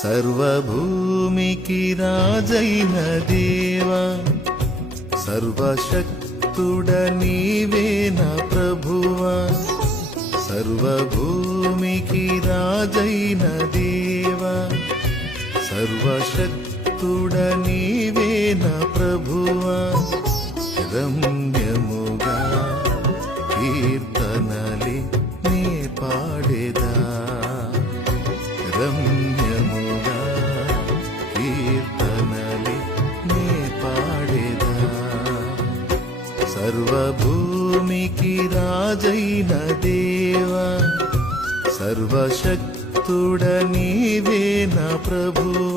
సర్వభూమికి రాజైన దేవా, సర్వశక్తుడ నీవే నా ప్రభువా. సర్వభూమికి రాజైన దేవా, సర్వశక్తుడ నీవే నా ప్రభువా. రమ్యముగా కీర్తనలే నే పాడేదా, రమ్యముగా కీర్తనలే నే పాడేదా. సర్వభూమికి రాజైన దేవా, సర్వశక్తుడ నీవే నా ప్రభువా.